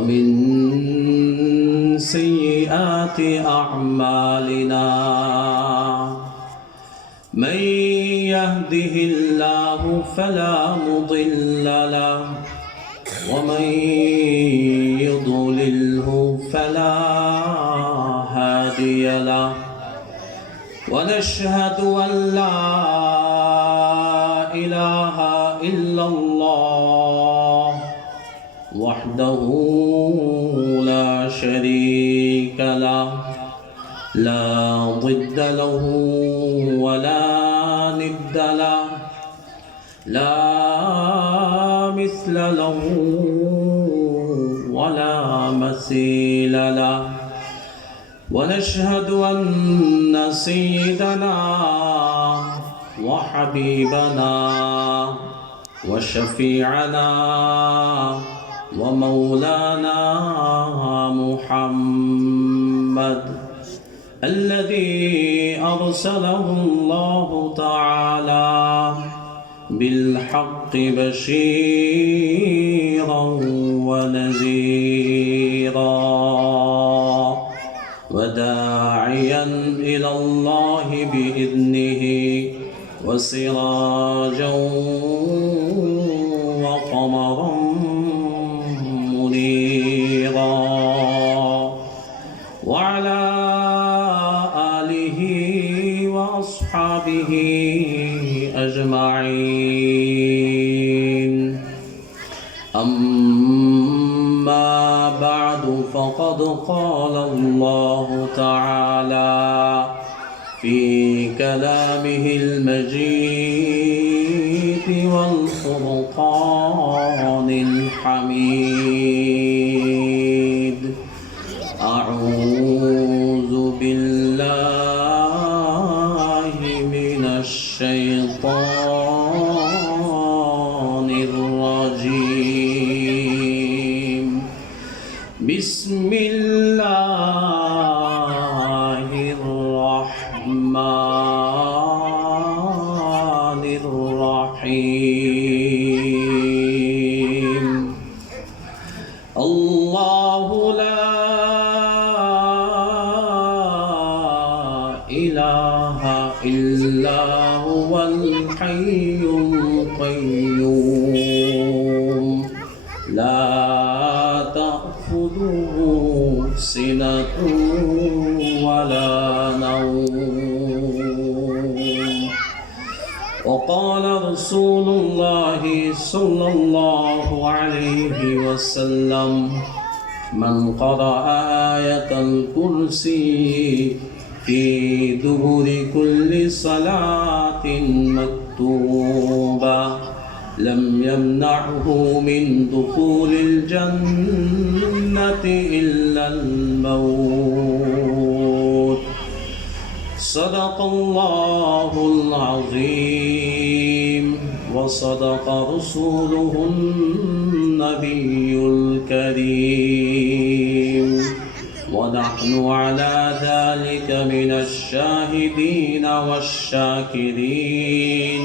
من سيئات أعمالنا من يهده الله فلا مضل له ومن يضلله فلا هادي له ونشهد أن لا إله إلا الله وحده لا شريك له لا ضد له ولا ند له لا مثل له ولا مثيل له ونشهد أن سيدنا وحبيبنا وشفيعنا ومولانا محمد الذي أرسله الله تعالى بالحق بشيرا ونذيرا وداعيا إلى الله بإذنه وسراجا وقمرا منيرا وعلى آله وأصحابه أجمعين أما بعد فقد قال الله تعالى في كلامه المجيد والفرقان الحميد أعوذ بالله من الشيطان الرجيم بسم الله الرحمن الرحيم الله لا إله إلا هو الحي القيوم لا تأخذه سنة ولا نوم وقال رسول الله صلى الله عليه وسلم من قرأ آية الكرسي في دبر كل صلاة مكتوبة لم يمنعه من دخول الجنة إلا الموت صدق الله العظيم وصدق رسوله النبي الكريم ونحن على ذلك من الشاهدين والشاكرين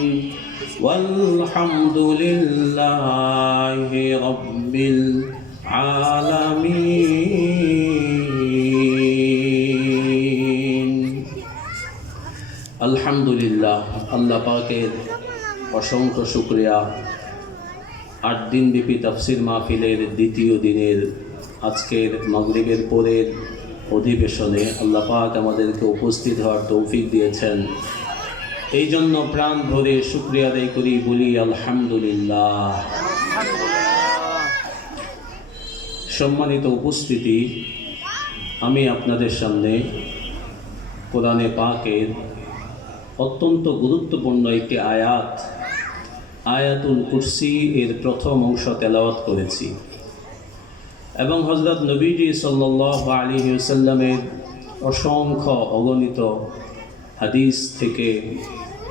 والحمد لله رب العالمين আলহামদুলিল্লাহ আল্লাহ পাকের অসংখ্য শুকরিয়া ৮ দিনব্যাপী তাফসীর মাহফিলের দ্বিতীয় দিনের আজকের মাগরিবের পরের অধিবেশনে আল্লাহ পাক আমাদেরকে উপস্থিত হওয়ার তৌফিক দিয়েছেন এই জন্য প্রাণ ভরে শুকরিয়া আদায় করি বলি আলহামদুলিল্লাহ। সম্মানিত উপস্থিতি, আমি আপনাদের সামনে কোরআনে পাকের অত্যন্ত গুরুত্বপূর্ণ একটি আয়াতুল কুরসি এর প্রথম অংশ তেলাওয়াত করেছি এবং হযরত নবীজি সাল্লাল্লাহু আলাইহি ওয়াসাল্লামের অসংখ্য অগণিত হাদিস থেকে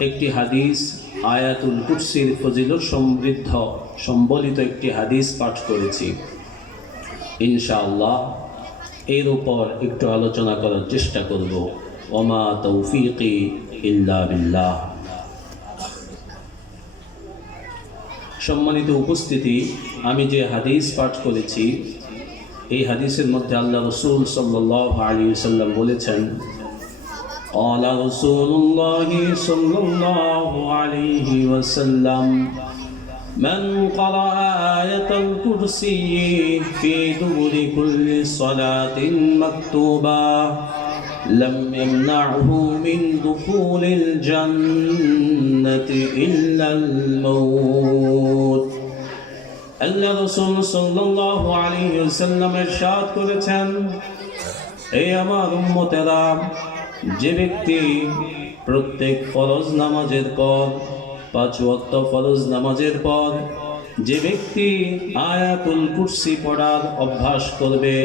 একটি হাদিস আয়াতুল কুরসির ফজিলত সমৃদ্ধ সম্বলিত একটি হাদিস পাঠ করেছি। ইনশাআল্লাহ এর উপর একটু আলোচনা করার চেষ্টা করব। ওমা তৌফিকি ইল্লা বিল্লাহ। সম্মানিত উপস্থিতি, আমি যে হাদিস পাঠ করেছি এই হাদিসের মধ্যে আল্লাহ রাসূল সাল্লাল্লাহু আলাইহি ওয়াসাল্লাম বলেছেন, قال رسول الله صلى الله عليه وسلم من قرأ آية الكرسي في دبر كل صلاة مكتوبة لم يمنعه من دخول الجنة إلا الموت. আল্লাহ রাসূল সাল্লাল্লাহু আলাইহি ওয়াসাল্লাম ইরশাদ করেছেন, হে আমার উম্মতেরা, যে ব্যক্তি প্রত্যেক ফরজ নামাজের পর 5 ওয়াক্ত ফরজ নামাজের পর যে ব্যক্তি আয়াতুল কুরসি পড়ার অভ্যাস করবে,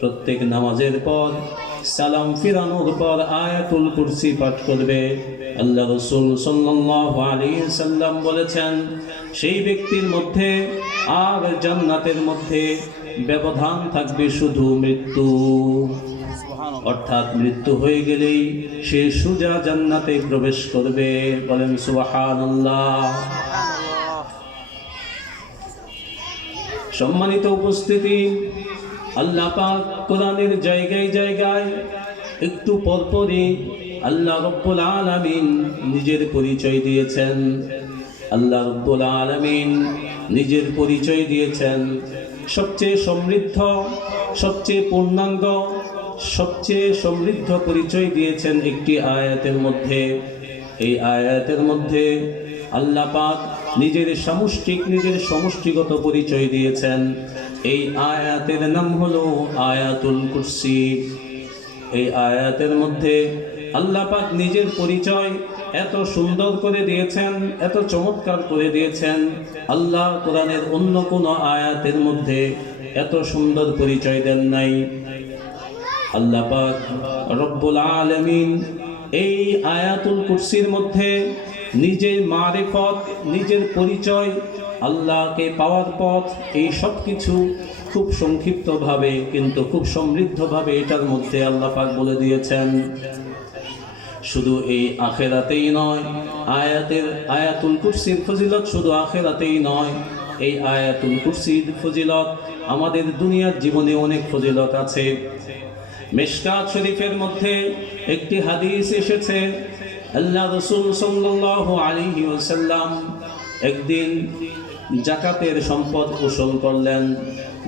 প্রত্যেক নামাজের পর সালাম ফিরানোর পর আয়াতুল কুরসি পাঠ করবে, আল্লাহ রাসূল সাল্লাল্লাহু আলাইহি ওয়াসাল্লাম বলেছেন, সেই ব্যক্তির মধ্যে আর জান্নাতের মধ্যে ব্যবধান থাকবে শুধু মৃত্যু। অর্থাৎ মৃত্যু হয়ে গেলেই সে সোজা জান্নাতে প্রবেশ করবে। বলেন সুবহানাল্লাহ। সম্মানিত উপস্থিতি, আল্লাহ পাক কোরআনের জায়গায় জায়গায় একটু পরপরই আল্লাহ রাব্বুল আলামিন নিজের পরিচয় দিয়েছেন। আল্লাহ রাব্বুল আলামিন নিজের পরিচয় দিয়েছেন সবচেয়ে সমৃদ্ধ, সবচেয়ে পূর্ণাঙ্গ, সবচেয়ে সমৃদ্ধ পরিচয় দিয়েছেন একটি আয়াতের মধ্যে। এই আয়াতের মধ্যে আল্লাহ পাক নিজের সমষ্টিগত পরিচয় দিয়েছেন। এই আয়াতের নাম হলো আয়াতুল কুরসি। এই আয়াতের মধ্যে আল্লাহ পাক নিজের পরিচয় এত সুন্দর করে দিয়েছেন, এত চমৎকার করে দিয়েছেন। আল্লাহ কোরআনের অন্য কোনো আয়াতের মধ্যে এত সুন্দর পরিচয় দেন নাই। আল্লাহ পাক রব্বুল আলামিন এই আয়াতুল কুরসির মধ্যে নিজের মারিফত, নিজের পরিচয়, আল্লাহকে পাওয়ার পথ, এই সব কিছু খুব সংক্ষিপ্তভাবে কিন্তু খুব সমৃদ্ধভাবে এটার মধ্যে আল্লাহ পাক বলে দিয়েছেন। শুধু এই আখিরাতেই নয়, আয়াতুল কুরসির ফজিলত শুধু আখিরাতেই নয়, এই আয়াতুল কুরসির ফজিলত আমাদের দুনিয়ার জীবনে অনেক ফজিলত আছে। মিশকাত শরীফের মধ্যে একটি হাদিস এসেছে, আল্লাহ রাসূল সাল্লাল্লাহু আলাইহি ওয়াসাল্লাম একদিন যাকাতের সম্পদ উসুল করলেন।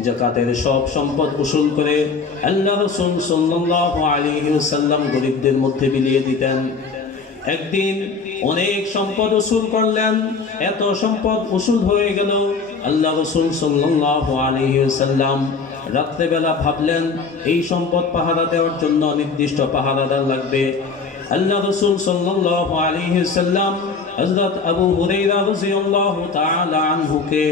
যাকাতের সব সম্পদ উসুল করে আল্লাহ রাসূল সাল্লাল্লাহু আলাইহি ওয়াসাল্লাম গরিবদের মধ্যে বিলিয়ে দিতেন। একদিন অনেক সম্পদ উসুল করলেন, এত সম্পদ উসুল হয়ে গেল। আল্লাহ রাসূল সাল্লাল্লাহু আলাইহি ওয়াসাল্লাম রাত্রেবেলা ভাবলেন এই সম্পদ পাহারা দেওয়ার জন্য নির্দিষ্ট পাহারাদার লাগবে। আল্লাহ রাসূল সাল্লাল্লাহু আলাইহি ওয়াসাল্লাম হযরত আবু হুরায়রা রাদিয়াল্লাহু তাআলা আনহুকে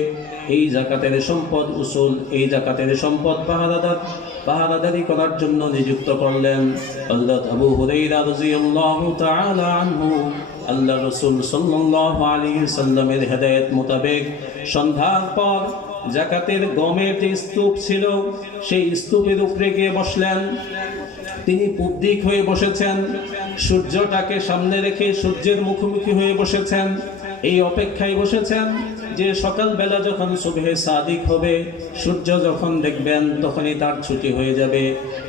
এই যাকাতের সম্পদ উসুল, এই যাকাতের সম্পদ পাহারাদারি করার জন্য নিযুক্ত করলেন। হযরত আবু হুরায়রা রাদিয়াল্লাহু তাআলা আনহু আল্লাহ রাসূল সাল্লাল্লাহু আলাইহি ওয়াসাল্লামের হেদায়েত মোতাবেক সন্ধ্যার পর যাকাতের গমের যে স্তূপ ছিল সেই স্তূপের উপরে গিয়ে বসলেন। তিনি পূব দিক হয়ে বসেছেন, সূর্যটাকে সামনে রেখে সূর্যের মুখোমুখি হয়ে বসেছেন। এই অপেক্ষায় বসেছেন যে সকালবেলা যখন সুবহে সাদিক হবে, সূর্য যখন দেখবেন তখনই তার ছুটি হয়ে যাবে,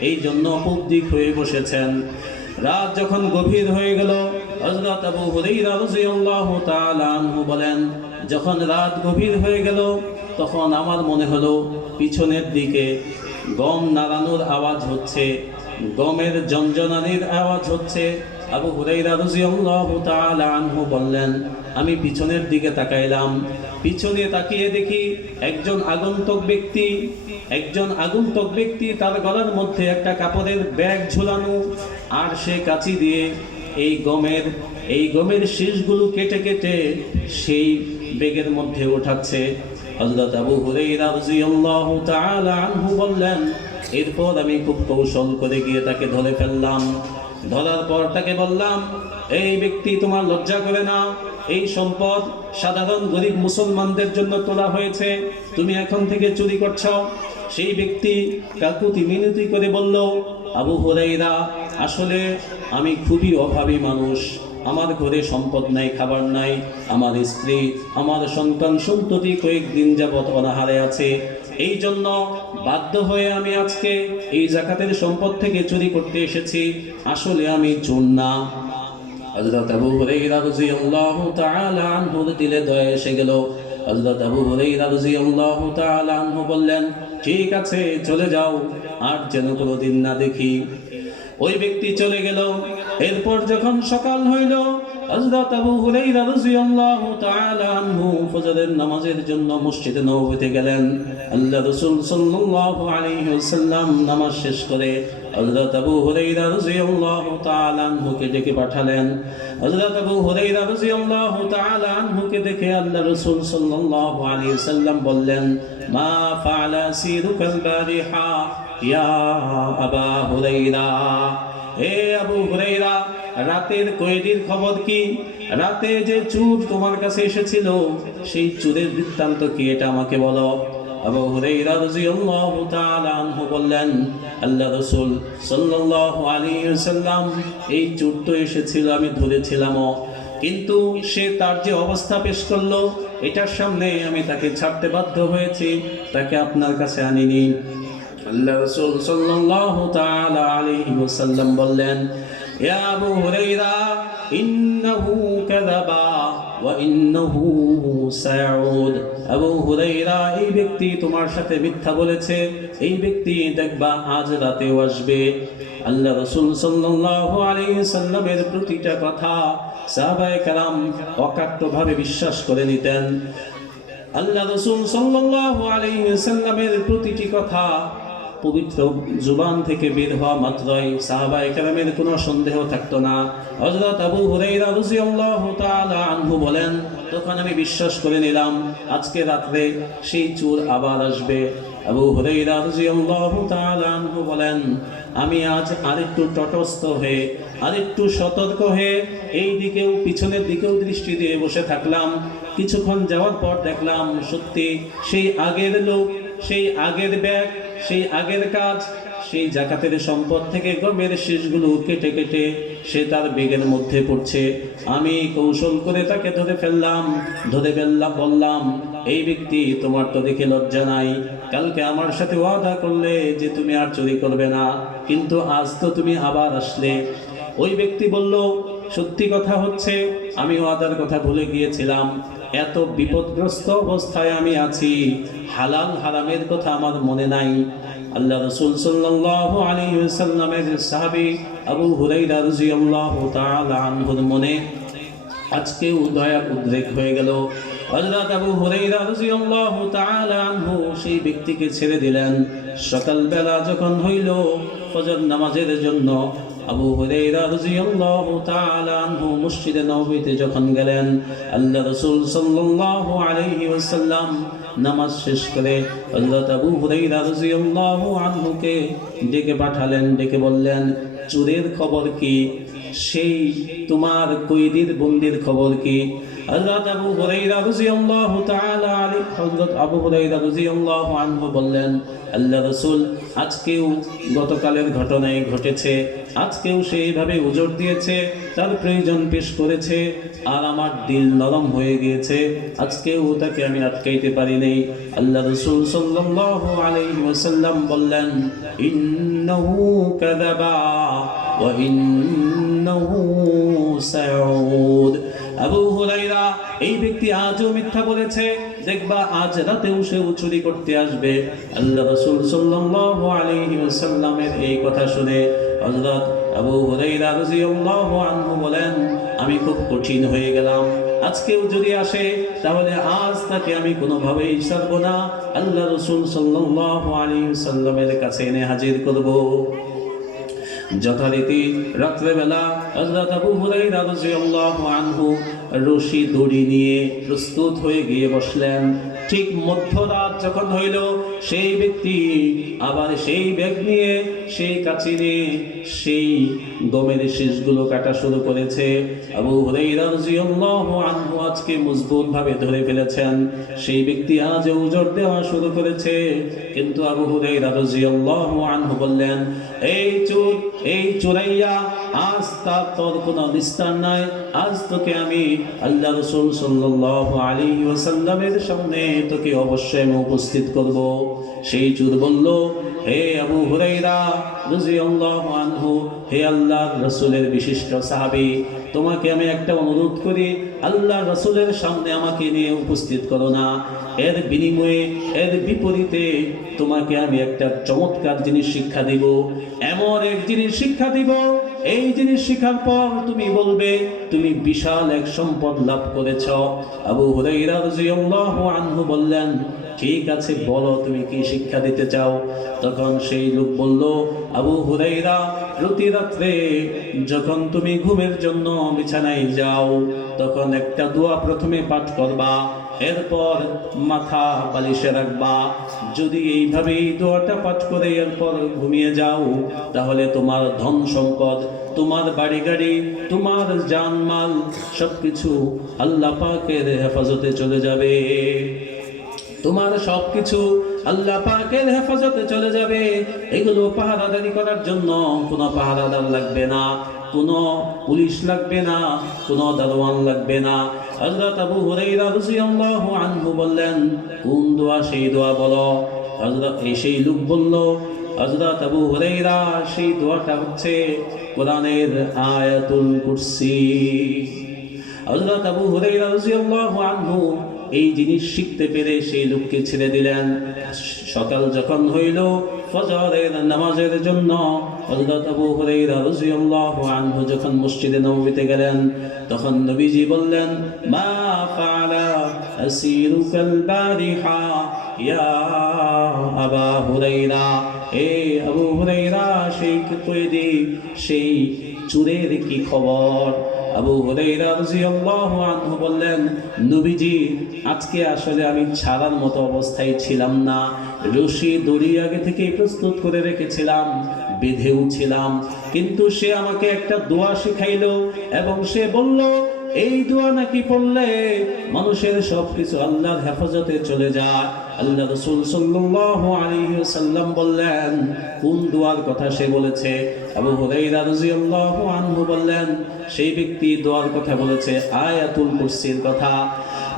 এই জন্য পূব দিক হয়ে বসেছেন। রাত যখন গভীর হয়ে গেল, হযরত আবু হুরায়রা রাদিয়াল্লাহু তাআলা আনহু বলেন, যখন রাত গভীর হয়ে গেল তখন আমার মনে হলো পিছনের দিকে গম নাড়ানোর আওয়াজ হচ্ছে, গমের জঞ্জনানির আওয়াজ হচ্ছে। আবু হুরায়রা রাদিয়াল্লাহু তাআলা আনহু বললেন, আমি পিছনের দিকে তাকাইলাম, পিছনে তাকিয়ে দেখি একজন আগন্তুক ব্যক্তি তার গলার মধ্যে একটা কাপড়ের ব্যাগ ঝুলানো, আর সে কাঁচি দিয়ে এই গমের শীষগুলো কেটে কেটে সেই ব্যাগের মধ্যে ওঠাচ্ছে। হযরত আবু হুরায়রা রাদিয়াল্লাহু তাআলা আনহু বললেন, এরপর আমি খুব কৌশল করে গিয়ে তাকে ধরে ফেললাম। ধরার পর তাকে বললাম, এই ব্যক্তি, তোমার লজ্জা করে না? এই সম্পদ সাধারণ গরিব মুসলমানদের জন্য তোলা হয়েছে, তুমি এখন থেকে চুরি করছো। সেই ব্যক্তি কাকুতি মিনতি করে বলল, আবু হুরায়রা, আসলে আমি খুবই অভাবী মানুষ, আমার ঘরে সম্পদ নাই, খাবার নাই, আমার স্ত্রী, আমার সন্তান সন্ততি কয়েকদিন যাবৎ অনাহারে আছে, এই জন্য বাধ্য হয়ে আমি আজকে এই যাকাতের সম্পদ থেকে চুরি করতে এসেছি, আসলে আমি চোর না। হযরত আবু হুরায়রা রাদিয়াল্লাহু তাআলা আনহুর দিলে দয়া এসে গেল। হযরত আবু হুরায়রা রাদিয়াল্লাহু তাআলা আনহু বললেন, ঠিক আছে চলে যাও, আর যেন কোনোদিন না দেখি। ওই ব্যক্তি চলে গেল। এরপর যখন সকাল হইল, হযরত আবু হুরায়রা রাদিয়াল্লাহু তাআলা আনহু ফজরের নামাজের জন্য মসজিদে নববীতে গেলেন। আল্লাহ রাসূল সাল্লাল্লাহু আলাইহি ওয়াসাল্লাম নামাজ শেষ করে হযরত আবু হুরায়রা রাদিয়াল্লাহু তাআলা আনহুকে ডেকে পাঠালেন। হযরত আবু হুরায়রা রাদিয়াল্লাহু তাআলা আনহুকে দেখে আল্লাহ রাসূল সাল্লাল্লাহু আলাইহি ওয়াসাল্লাম বললেন, মা ফাআলা সিরুকাল বারিহা ইয়া আবা হুরায়রা। হে আবু হুরায়রা, রাতের কয়েদির খবর কি? রাতে যে চোর তোমার কাছে এসেছিল, সেই চোরের বৃত্তান্ত কি, এটা আমাকে বলো। আবু হুরায়রা রাদিয়াল্লাহু তাআলা আনহু বললেন, আল্লাহ রাসূল সাল্লাল্লাহু আলাইহি ওয়াসাল্লাম, এই চোর তো এসেছিল, আমি ধরেছিলামও, কিন্তু সে তার যে অবস্থা পেশ করলো, এটার সামনে আমি তাকে ছাড়তে বাধ্য হয়েছি, তাকে আপনার কাছে আনিনি। আল্লাহ রাসূল সাল্লাল্লাহু তাআলা আলাইহি ওয়াসাল্লাম বললেন, ইয়া আবু হুরায়রা, ইন্নাহু কাযাবা ওয়া ইন্নাহু সায়াউদ। আবু হুরায়রা, এই ব্যক্তি তোমার সাথে মিথ্যা বলেছে, এই ব্যক্তি দেখবা আজ রাতেও আসবে। আল্লাহ রাসূল সাল্লাল্লাহু আলাইহি ওয়াসাল্লামের প্রতিটা কথা সাহাবায়ে কেরাম অকাট্যভাবে বিশ্বাস করে নিতেন। আল্লাহ রাসূল সাল্লাল্লাহু আলাইহি ওয়াসাল্লামের প্রতিটি কথা পবিত্র জুবান থেকে বের হওয়া মাত্রই সাহাবায়ে কেরামের কোনো সন্দেহ থাকতো না। হযরত আবু হুরায়রা রাদিয়াল্লাহু তাআলা আনহু বলেন, তখন আমি বিশ্বাস করে নিলাম আজকে রাতে সেই চোর আবার আসবে। আবু হুরায়রা রাদিয়াল্লাহু তাআলা আনহু বলেন, আমি আজ আরেকটু তটস্থ হয়ে, আরেকটু সতর্ক হয়ে এই দিকেও পিছনের দিকেও দৃষ্টি দিয়ে বসে থাকলাম। কিছুক্ষণ যাওয়ার পর দেখলাম সত্যি সেই আগের লোক, সেই আগের ব্যাগ, সেই আগের কাজ, সেই যাকাতের সম্পদ থেকে গমের শীষগুলো কেটে কেটে সে তার বেগের মধ্যে পড়ছে। আমি কৌশল করে তাকে ধরে ফেললাম, বললাম, এই ব্যক্তি, তোমার তো দেখে লজ্জা নাই, কালকে আমার সাথে ওয়াদা করলে যে তুমি আর চুরি করবে না, কিন্তু আজ তো তুমি আবার আসলে। ওই ব্যক্তি বলল, সত্যি কথা হচ্ছে আমি ওয়াদার কথা ভুলে গিয়েছিলাম, এত বিপদগ্রস্ত অবস্থায় আমি আছি, হালাল হারামের কথা আমার মনে নাই। আল্লাহ রাসূল সাল্লাল্লাহু আলাইহি ওয়াসাল্লামের সাহাবী আবু হুরায়রা রাদিয়াল্লাহু তাআলা আনহুর মনে আজকেও দয়ার উদ্রেক হয়ে গেল। হযরত আবু হুরায়রা রাদিয়াল্লাহু তাআলা আনহু সেই ব্যক্তিকে ছেড়ে দিলেন। সকালবেলা যখন হইল ফজর নামাজের জন্য আবু হুরায়রা রাদিয়াল্লাহু তাআলা আনহু মসজিদে নববীতে যখন গেলেন, আল্লাহ রাসূল সাল্লাল্লাহু আলাইহি ওয়াসাল্লাম নামাজ শেষ করে হযরত আবু হুরায়রা রাদিয়াল্লাহু আনহুকে ডেকে পাঠালেন, ডেকে বললেন, চোরের খবর কি? সেই তোমার কয়েদির বন্দির খবর কি? হযরত আবু হুরায়রা রাদিয়াল্লাহু তাআলা আলাইহি হযরত আবু হুরায়রা রাদিয়াল্লাহু আনহু বললেন, আল্লাহ রাসূল, আজকেও গতকালের ঘটনায় ঘটেছে, আজকেও সেইভাবে উজর দিয়েছে, তার প্রয়োজন পেশ করেছে, আর আমার দিল নরম হয়ে গিয়েছে, আজকেও তাকে আমি আটকাইতে পারি নাই। আল্লাহ রাসূল সাল্লাল্লাহু আলাইহি ওয়াসাল্লাম বললেন, ইন্নাহু কাযাবা ওয়া ইন্নাহু সাউদ। আবু হুরায়রা, এই ব্যক্তি আজও মিথ্যা বলেছে, দেখবা আজ রাতেও সে চুরি করতে আসবে। আল্লাহ রাসূল সাল্লাল্লাহু আলাইহি ওয়াসাল্লামের এই কথা শুনে হযরত আবু হুরায়রা রাদিয়াল্লাহু আনহু বলেন, আমি খুব কঠিন হয়ে গেলাম, আজকেও যদি আসে তাহলে আজ তাকে আমি কোনোভাবেই ছাড়ব না, আল্লাহ রাসূল সাল্লাল্লাহু আলাইহি ওয়াসাল্লামের কাছে এনে হাজির করব। যথারীতি রাত্রেবেলা হযরত আবু হুরায়রা রাদিয়াল্লাহু আনহু রশি দড়ি নিয়ে প্রস্তুত হয়ে গিয়ে বসলেন। ঠিক মধ্যরাত যখন হইল, সেই ব্যক্তি আবার সেই ব্যাগ নিয়ে, সেই কাঁচি নিয়ে সেই গমের শীষগুলো কাটা শুরু করেছে। আবু হুরায়রা রাদিয়াল্লাহু আনহু আজকে মজবুত ভাবে ধরে ফেলেছেন। সেই ব্যক্তি আজ উজর দেওয়া শুরু করেছে, কিন্তু আবু হুরায়রা রাদিয়াল্লাহু আনহু বললেন, এই চোর, এই চোরাইয়া, আজ তার তোর কোনো নিস্তার নাই, আজ তোকে আমি আল্লাহ রাসূল সাল্লাল্লাহু আলাইহি ওয়াসাল্লামের সামনে তোকে অবশ্যই উপস্থিত করব। সেই চোর বলল, হে আবু হুরায়রা রাদিয়াল্লাহু আনহু, হে আল্লাহর রাসূলের বিশিষ্ট সাহাবী, তোমাকে আমি একটা অনুরোধ করি, আল্লাহর রাসূলের সামনে আমাকে নিয়ে উপস্থিত করো না। এর বিনিময়ে, এর বিপরীতে তোমাকে আমি একটা চমৎকার জিনিস শিক্ষা দিব, এমন এক জিনিস শিক্ষা দিব, এই জিনিস শিখার পর তুমি বলবে তুমি বিশাল এক সম্পদ লাভ করেছ। আবু হুরায়রা রাদিয়াল্লাহু আনহু বললেন, ঠিক আছে, বলো তুমি কি শিক্ষা দিতে চাও। তখন সেই লোক বলল, আবু হুরায়রা, প্রতি রাত্রে যখন তুমি ঘুমের জন্য বিছানায় যাও, তখন একটা দোয়া প্রথমে পাঠ করবা, এরপর মাথা বালিশে রাখবা। যদি এইভাবে এই দোয়াটা পাঠ করে এরপর ঘুমিয়ে যাও, তাহলে তোমার ধন সম্পদ, তোমার বাড়ি গাড়ি, তোমার জানমাল সবকিছু আল্লাহ পাকের হেফাজতে চলে যাবে। তোমার সবকিছু আল্লাহ পাকের হেফাজতে চলে যাবে। এগুলো পাহারাদারি করার জন্য কোনো পাহারাদার লাগবে না, কোনো পুলিশ লাগবে না, কোনো দারোয়ান লাগবে না। হযরত আবু হুরায়রা রাদিয়াল্লাহু আনহু বললেন, কোন দোয়া? সেই দোয়া বলো। সেই লোক বলল, হযরত আবু হুরায়রা, সেই দোয়াটা হচ্ছে কোরআনের আয়াতুল কুরসি। হযরত আবু হুরায়রা রাদিয়াল্লাহু আনহু এই জিনিস শিখতে পেরে সেই লোককে ছেড়ে দিলেন। সকাল যখন হইল ফজরের নামাজের জন্য হযরত আবু হুরায়রা রাদিয়াল্লাহু আনহু যখন মসজিদে নববীতে গেলেন, তখন নবীজি বললেন, মা ফাআলা আসিরুকাল বারিহা ইয়া আবা হুরায়রা, এ আবু হুরায়রা, সেই কয়েদি, সেই চোরের কি খবর? আবু হুরায়রা রাদিয়াল্লাহু আনহু বললেন, নবীজি, আজকে আসলে আমি ছাড়ার মতো অবস্থায় ছিলাম না। রশি দড়ি আগে থেকেই প্রস্তুত করে রেখেছিলাম, বেঁধেও ছিলাম, কিন্তু সে আমাকে একটা দোয়া শিখাইলো এবং সে বলল, এই দোয়া নাকি পড়লে মানুষের সবকিছু আল্লাহর হেফাজতে চলে যায়। আল্লাহ রাসূল সাল্লাল্লাহু আলাইহি ওয়াসাল্লাম বললেন, কোন দোয়ার কথা সে বলেছে? আবু হুরায়রা রাদিয়াল্লাহু আনহু বললেন, সেই ব্যক্তি দোয়ার কথা বলেছে আয়াতুল কুরসির কথা।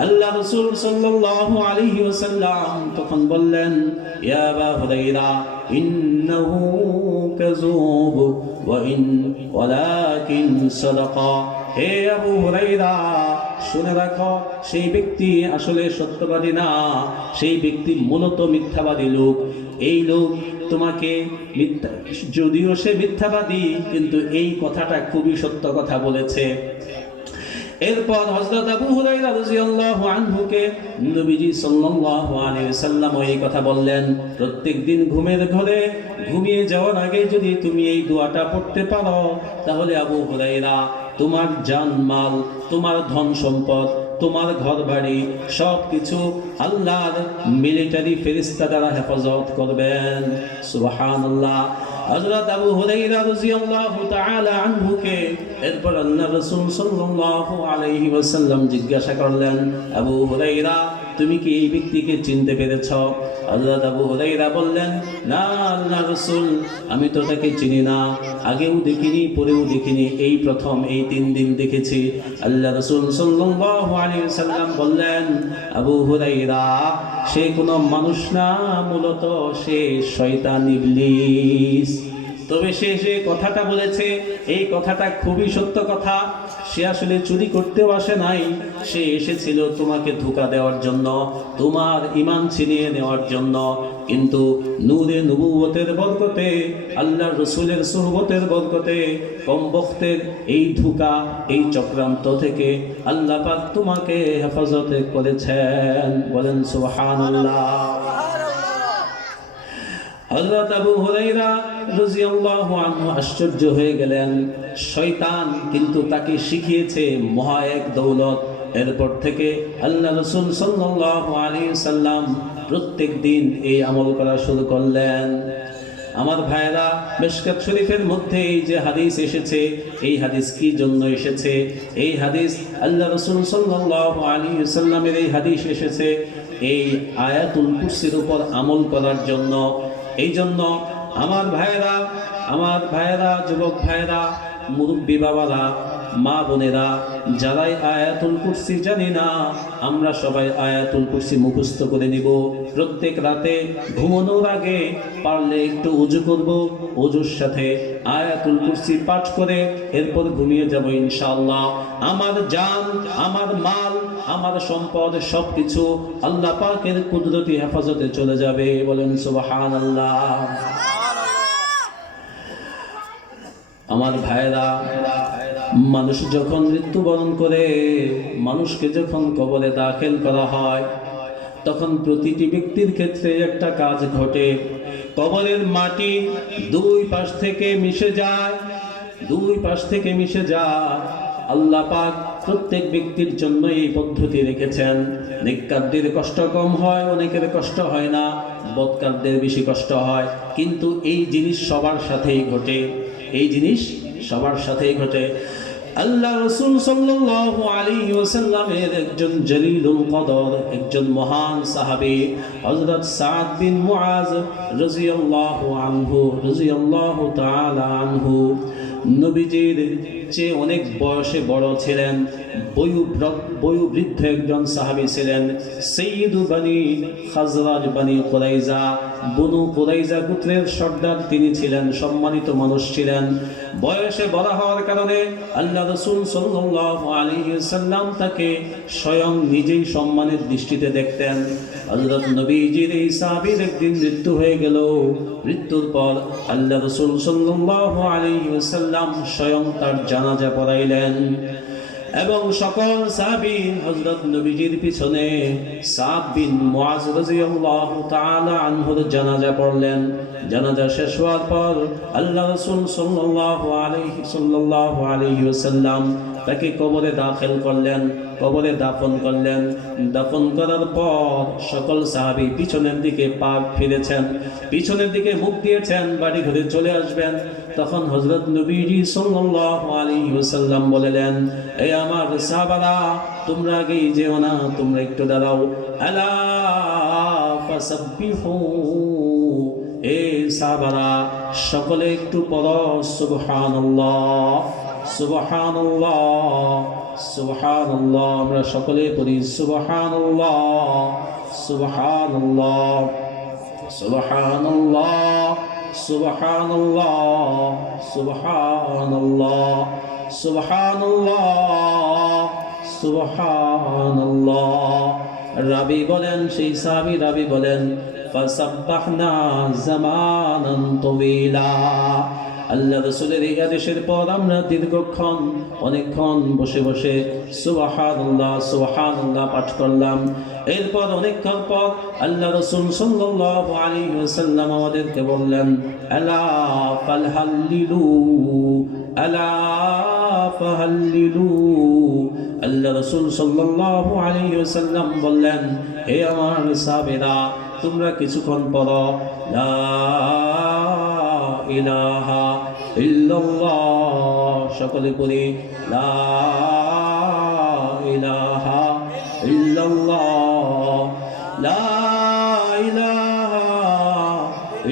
আল্লাহ রাসূল সাল্লাল্লাহু আলাইহি ওয়াসাল্লাম তখন বললেন, ইয়া আবা হুরায়রা, ইন্নাহু কাযুব ওয়ালাকিন সাদাকা। হে আবু হুরায়রা, শুনে রাখো, সেই ব্যক্তি আসলে সত্যবাদী না, সেই ব্যক্তি মূলত মিথ্যাবাদী লোক। এই লোক তোমাকে যদিও সে মিথ্যাবাদী, কিন্তু এই কথাটা খুবই সত্য কথা বলেছে। এরপর হযরত আবু হুরায়রা রাদিয়াল্লাহু আনহুকে নবীজি সাল্লাল্লাহু আলাইহি ওয়াসাল্লাম এই কথা বললেন, প্রত্যেকদিন ঘুমের ঘরে ঘুমিয়ে যাওয়ার আগে যদি তুমি এই দোয়াটা পড়তে পারো, তাহলে আবু হুরায়রা, তোমার জানমাল, তোমার ধন সম্পদ, তোমার ঘর বাড়ি সবকিছু আল্লাহর মিলিটারি ফেরেশতা দ্বারা হেফাজত করবেন। সুবহানাল্লাহ। হযরত আবু হুরায়রা রাদিয়াল্লাহু তাআলা আনহুকে এরপর আল্লাহ রাসূল সাল্লাল্লাহু আলাইহি ওয়াসাল্লাম জিজ্ঞাসা করলেন, আবু হুরায়রা, তুমি কি এই ব্যক্তিকে চিনতে পেরেছো? হযরত আবু হুরায়রা বললেন, না আল্লাহর রাসূল, আমি তো তাকে চিনি না, আগেও দেখিনি, পরেও দেখিনি, এই প্রথম এই 3 দিন দেখেছি। আল্লাহ রাসূল সাল্লাল্লাহু আলাইহি ওয়াসাল্লাম বললেন, আবু হুরায়রা, সে কোনো মানুষ না, মূলত সে শয়তান, ইবলিস। তবে সে কথাটা বলেছে, এই কথাটা খুবই সত্য কথা। সে আসলে চুরি করতেও আসে নাই, সে এসেছিল তোমাকে ধোঁকা দেওয়ার জন্য, তোমার ঈমান ছিনিয়ে নেওয়ার জন্য। কিন্তু নূরে নবুয়তের বরকতে, আল্লাহর রাসূলের সুহবতের বরকতে, কমবখতের এই ধোঁকা, এই চক্রান্ত থেকে আল্লাহ পাক তোমাকে হেফাজতে করেছেন। বলেন সুবহানাল্লাহ। হযরত আবু হুরায়রা রাদিয়াল্লাহু আনহু আশ্চর্য হয়ে গেলেন। শয়তান কিন্তু তাকে শিখিয়েছে মহা এক দৌলত। এরপর থেকে আল্লাহ রাসূল সাল্লাল্লাহু আলাইহি সাল্লাম প্রত্যেক দিন এই আমল করা শুরু করলেন। আমার ভাইরা, মিশকাত শরীফের মধ্যে এই যে হাদিস এসেছে, এই হাদিস কি জন্য এসেছে? এই হাদিস আল্লাহ রাসূল সাল্লাল্লাহু আলাইহি সাল্লামের এই হাদিস এসেছে এই আয়াতুল কুরসির উপর আমল করার জন্য। এই জন্য আমার ভাইরা, যুবক ভাইরা, মুরব্বী বাবারা, মা বোনেরা, যারাই আয়াতুল কুরসি জানি না, আমরা সবাই আয়াতুল কুরসি মুখস্থ করে নিব। প্রত্যেক রাতে ঘুমানোর আগে পারলে একটু উজু করব, উজুর সাথে আয়াতুল কুরসি পাঠ করে এরপর ঘুমিয়ে যাব ইনশাআল্লাহ। আমার জান, আমার মাল, আমার সম্পদ সবকিছু আল্লাহ পাকের কুদরতি হেফাজতে চলে যাবে। বলেন সুবহানাল্লাহ। আমার ভাইরা, মানুষ যখন মৃত্যুবরণ করে, মানুষকে যখন কবরে দাখিল করা হয়, তখন প্রতিটি ব্যক্তির ক্ষেত্রে একটা কাজ ঘটে। কবরের মাটি দুই পাশ থেকে মিশে যায়, দুই পাশ থেকে মিশে যায়। আল্লাহ পাক প্রত্যেক ব্যক্তির জন্য এই পদ্ধতি রেখেছেন। নেককারদের কষ্ট কম হয়, অনেকের কষ্ট হয় না, বদকারদের বেশি কষ্ট হয়। কিন্তু এই জিনিস সবার সাথেই ঘটে, এই জিনিস সবার সাথেই ঘটে। আল্লাহ রাসূল সাল্লাল্লাহু আলাইহি ওয়াসাল্লামের একজন জলিলুল কদর, একজন মহান সাহাবী হযরত সাদ বিন মুআজ রাদিয়াল্লাহু তাআলা আনহু, নবীজির চেয়ে অনেক বয়সে বড় ছিলেন, বয়োবৃদ্ধ একজন সাহাবী ছিলেন। সাইয়্যিদু বনি খাজরাজ বনি কুরাইজা, বনু কুরাইজা গোত্রের সর্দার তিনি ছিলেন, সম্মানিত মানুষ ছিলেন। বয়সে বড় হওয়ার কারণে আল্লাহ রাসূল সাল্লাল্লাহু আলাইহি ওয়াসাল্লাম তাকে স্বয়ং নিজেই সম্মানের দৃষ্টিতে দেখতেন। হযরত নবীজির এই সাহাবীর একদিন মৃত্যু হয়ে গেল। মৃত্যুর পর আল্লাহ রাসূল সাল্লাল্লাহু আলাইহি ওয়াসাল্লাম স্বয়ং তার জানাজা পড়াইলেন এবং সকল সাহাবী হযরত নবীজির পিছনে সাদ বিন মুআজ রাদিয়াল্লাহু তাআলা আনহুর জানাজা পড়লেন। জানাজা শেষ হওয়ার পর আল্লাহ রাসূল সাল্লাল্লাহু আলাইহি ওয়াসাল্লাম তাকে কবরে দাখিল করলেন, কবরে দাফন করলেন। দাফন করার পর সকল সাহাবী পিছনের দিকে পা ফিরেছেন, পিছনের দিকে মুখ দিয়েছেন, বাড়ি ঘরে চলে আসবেন। তখন হযরত নবীজি সাল্লাল্লাহু আলাইহি ওয়াসাল্লাম বললেন, এই আমার সাহাবারা, তোমরা আগেই যেও না, তোমরা একটু দাঁড়াও। আলা ফাসাব্বিহু, এই সাহাবারা সকলে একটু পড়ো সুবহানাল্লাহ, সুবহানাল্লাহ, সুবহানাল্লাহ। আমরা সকলে পড়ি সুবহানাল্লাহ, সুবহানাল্লাহ, সুবহানাল্লাহ, সুবহানাল্লাহ, সুবহানাল্লাহ, সুবহানাল্লাহ, সুবহানাল্লাহ। রাবি বলেন, সেই সাহাবী রাবি বলেন, ফাসাব্বাহনা জামানান তাওয়িলা। আল্লাহ রাসূলের এই আদেশের পর আমরা দীর্ঘক্ষণ, অনেকক্ষণ বসে বসে সুবহানাল্লাহ, সুবহানাল্লাহ পাঠ করলাম। এরপর অনেকক্ষণ পর আল্লাহ রাসূল সাল্লাল্লাহু আলাইহি ওয়াসাল্লাম আমাদেরকে বললেন, আলা ফালহাল্লিলু, আলা ফাহাল্লিলু। আল্লাহ রাসূল সাল্লাল্লাহু আলাইহি ওয়াসাল্লাম বললেন, হে আমার সাহাবীরা, তোমরা কিছুক্ষণ পড়ো লা ইলাহা ইল্লাল্লাহ। সকলে পড়ি লা ইলাহা ইল্লাল্লাহ, লা ইলাহা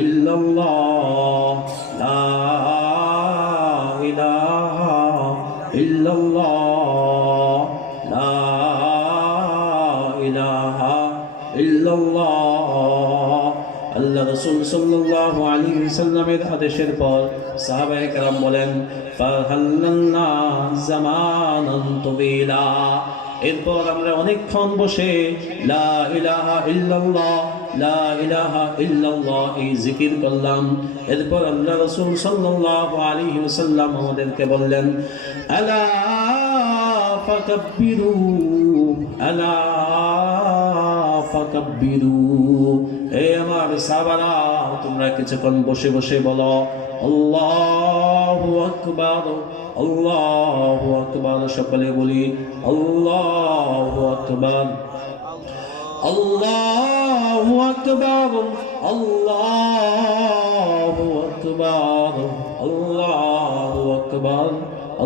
ইল্লাল্লাহ, লা ইলাহা ইল্লাল্লাহ, লা ইলাহা ইল্লাল্লাহ। আল্লাহ রাসূল সাল্লাল্লাহু আলাইহি ওয়াসাল্লামের আদেশের পর সাহাবায়ে কেরাম বলেন, ফাহাল্লালনা জামানান তাওয়িলা। এরপর আমরা অনেকক্ষণ বসে লা ইলাহা ইল্লাল্লাহ, লা ইলাহা ইল্লাল্লাহ এই জিকির করলাম। এরপর আল্লাহ রাসূল সাল্লাল্লাহু আলাইহি ওয়াসাল্লাম আমাদেরকে বললেন, আলা ফাকাব্বিরু, আলা ফাকাব্বিরু। হে আমার সাহাবারা, তোমরা কিছুক্ষণ বসে বসে বলো আল্লাহু আকবার, আল্লাহু আকবার। সকলে বলি আল্লাহু আকবার, আল্লাহু আকবার, আল্লাহু আকবার, আল্লাহু আকবার,